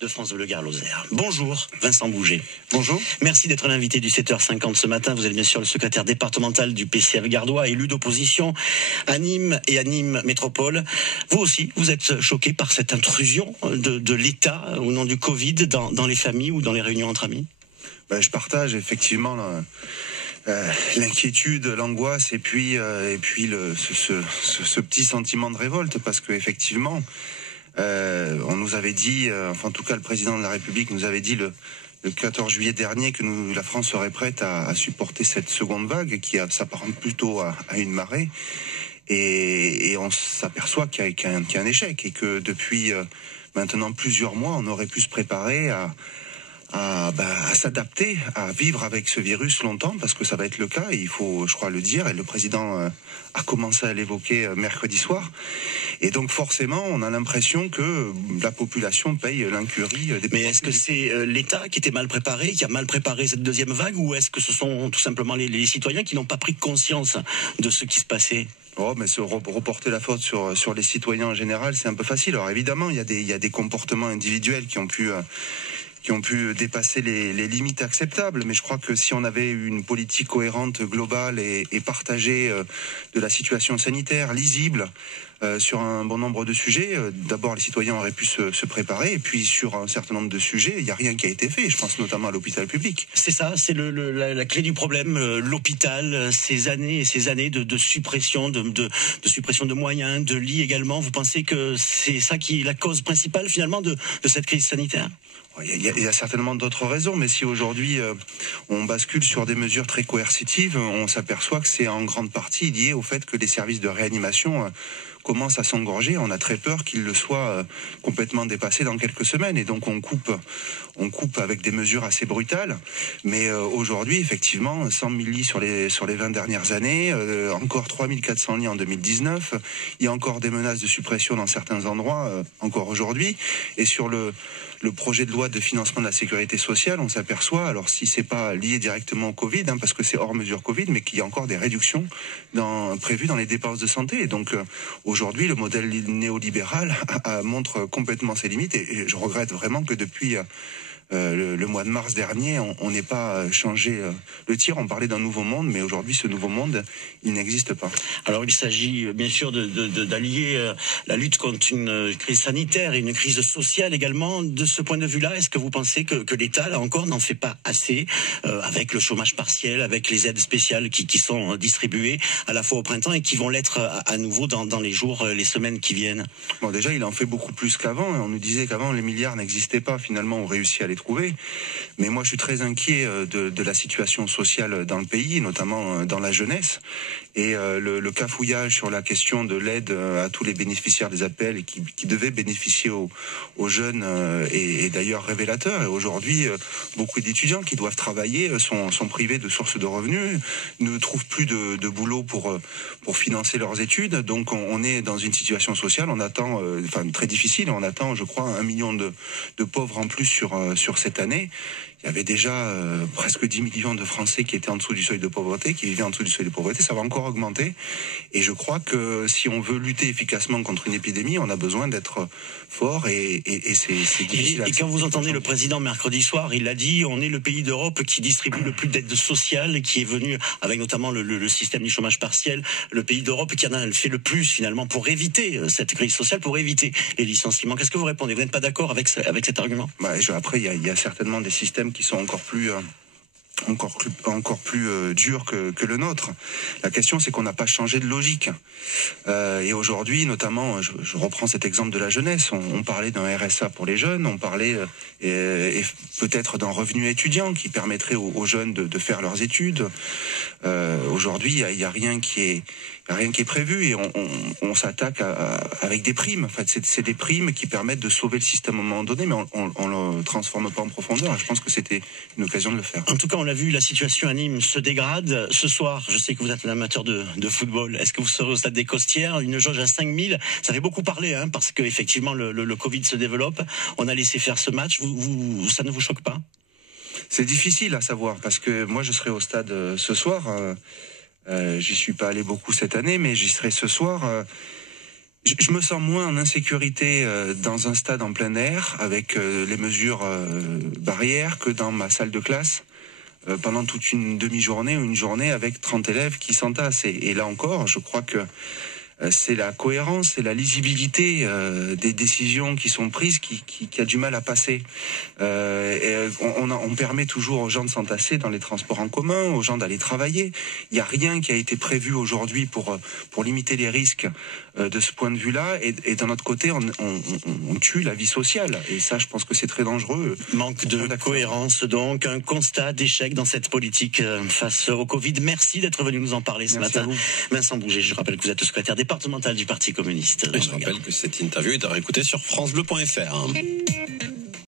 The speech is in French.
de France Bleu Gare-Lozère. Bonjour Vincent Bouget. Bonjour. Merci d'être l'invité du 7h50 ce matin. Vous êtes bien sûr le secrétaire départemental du PCF Gardois, élu d'opposition à Nîmes et à Nîmes Métropole. Vous aussi, vous êtes choqué par cette intrusion de l'État au nom du Covid dans les familles ou dans les réunions entre amis? Je partage effectivement l'inquiétude, l'angoisse et puis ce petit sentiment de révolte, parce que effectivement on nous avait dit, en tout cas le président de la République nous avait dit le 14 juillet dernier que la France serait prête à supporter cette seconde vague qui s'apparente plutôt à une marée, et on s'aperçoit qu'il y a un échec, et que depuis maintenant plusieurs mois on aurait pu se préparer à s'adapter, à vivre avec ce virus longtemps, parce que ça va être le cas, il faut, je crois, le dire, et le président a commencé à l'évoquer mercredi soir. Et donc forcément, on a l'impression que la population paye l'incurie des... Mais est-ce que c'est l'État qui était mal préparé, qui a mal préparé cette deuxième vague, ou est-ce que ce sont tout simplement les citoyens qui n'ont pas pris conscience de ce qui se passait ? Mais reporter la faute sur les citoyens en général, c'est un peu facile. Alors évidemment, il y a des comportements individuels qui ont pu dépasser les limites acceptables, mais je crois que si on avait une politique cohérente, globale et partagée de la situation sanitaire, lisible, sur un bon nombre de sujets, d'abord les citoyens auraient pu se préparer, et puis sur un certain nombre de sujets, il n'y a rien qui a été fait. Je pense notamment à l'hôpital public. C'est ça, c'est la clé du problème, l'hôpital, ces années et ces années de suppression, de suppression de moyens, de lits également. Vous pensez que c'est ça qui est la cause principale finalement de cette crise sanitaire ? Il y a certainement d'autres raisons, mais si aujourd'hui on bascule sur des mesures très coercitives, on s'aperçoit que c'est en grande partie lié au fait que les services de réanimation commencent à s'engorger. On a très peur qu'ils le soient complètement dépassés dans quelques semaines, et donc on coupe avec des mesures assez brutales. Mais aujourd'hui, effectivement, 100 000 lits sur les 20 dernières années, encore 3 400 lits en 2019. Il y a encore des menaces de suppression dans certains endroits, encore aujourd'hui. Et sur le projet de loi de financement de la sécurité sociale, on s'aperçoit, alors si c'est pas lié directement au Covid, parce que c'est hors mesure Covid, mais qu'il y a encore des réductions prévues dans les dépenses de santé. Et donc aujourd'hui, le modèle néolibéral montre complètement ses limites, et je regrette vraiment que depuis le mois de mars dernier, on n'ait pas changé le tir. On parlait d'un nouveau monde, mais aujourd'hui, ce nouveau monde, il n'existe pas. Alors, il s'agit bien sûr d'allier la lutte contre une crise sanitaire et une crise sociale également. De ce point de vue-là, est-ce que vous pensez que l'État, là encore, n'en fait pas assez avec le chômage partiel, avec les aides spéciales qui sont distribuées à la fois au printemps et qui vont l'être à nouveau dans les jours, les semaines qui viennent? Bon, déjà, il en fait beaucoup plus qu'avant. On nous disait qu'avant, les milliards n'existaient pas. Finalement, on réussit à les trouver. Mais moi, je suis très inquiet de la situation sociale dans le pays, notamment dans la jeunesse. Et le cafouillage sur la question de l'aide à tous les bénéficiaires des APL qui devaient bénéficier aux jeunes est d'ailleurs révélateur. Et aujourd'hui, beaucoup d'étudiants qui doivent travailler sont privés de sources de revenus, ne trouvent plus de boulot pour financer leurs études. Donc on est dans une situation sociale, on attend, très difficile, on attend, je crois, 1 million de pauvres en plus sur cette année. Il y avait déjà presque 10 millions de Français qui étaient en dessous du seuil de pauvreté, qui vivaient en dessous du seuil de pauvreté. Ça va encore augmenter. Et je crois que si on veut lutter efficacement contre une épidémie, on a besoin d'être fort, et c'est difficile. Et quand vous entendez le président mercredi soir, il a dit, on est le pays d'Europe qui distribue le plus d'aide sociale, qui est venu avec notamment le système du chômage partiel, le pays d'Europe qui en a fait le plus finalement pour éviter cette crise sociale, pour éviter les licenciements. Qu'est-ce que vous répondez? Vous n'êtes pas d'accord avec cet argument? Après, il y a certainement des systèmes qui sont encore plus durs que le nôtre. La question, c'est qu'on n'a pas changé de logique. Et aujourd'hui, notamment, je reprends cet exemple de la jeunesse. On parlait d'un RSA pour les jeunes, on parlait et peut-être d'un revenu étudiant qui permettrait aux jeunes de faire leurs études. Aujourd'hui, il y a rien qui est prévu, et on s'attaque avec des primes. En fait, c'est des primes qui permettent de sauver le système à un moment donné, mais on le transforme pas en profondeur. Je pense que c'était une occasion de le faire. En tout cas, on l'a vu, la situation à Nîmes se dégrade. Ce soir, je sais que vous êtes un amateur de football. Est-ce que vous serez au stade des Costières? Une jauge à 5000, ça fait beaucoup parler, parce que effectivement le Covid se développe. On a laissé faire ce match. Ça ne vous choque pas? C'est difficile à savoir, parce que moi, je serai au stade ce soir. J'y suis pas allé beaucoup cette année, mais j'y serai ce soir. Je me sens moins en insécurité dans un stade en plein air avec les mesures barrières que dans ma salle de classe pendant toute une demi-journée ou une journée avec 30 élèves qui s'entassent. Et là encore, je crois que c'est la cohérence et la lisibilité des décisions qui sont prises qui a du mal à passer. On permet toujours aux gens de s'entasser dans les transports en commun, aux gens d'aller travailler. Il n'y a rien qui a été prévu aujourd'hui pour limiter les risques de ce point de vue-là. Et d'un autre côté, on tue la vie sociale. Et ça, je pense que c'est très dangereux. Manque de cohérence, donc un constat d'échec dans cette politique face au Covid. Merci d'être venu nous en parler ce matin. Vincent Bouget, je rappelle que vous êtes secrétaire départemental du Parti communiste. Et je rappelle que cette interview est à réécouter sur francebleu.fr.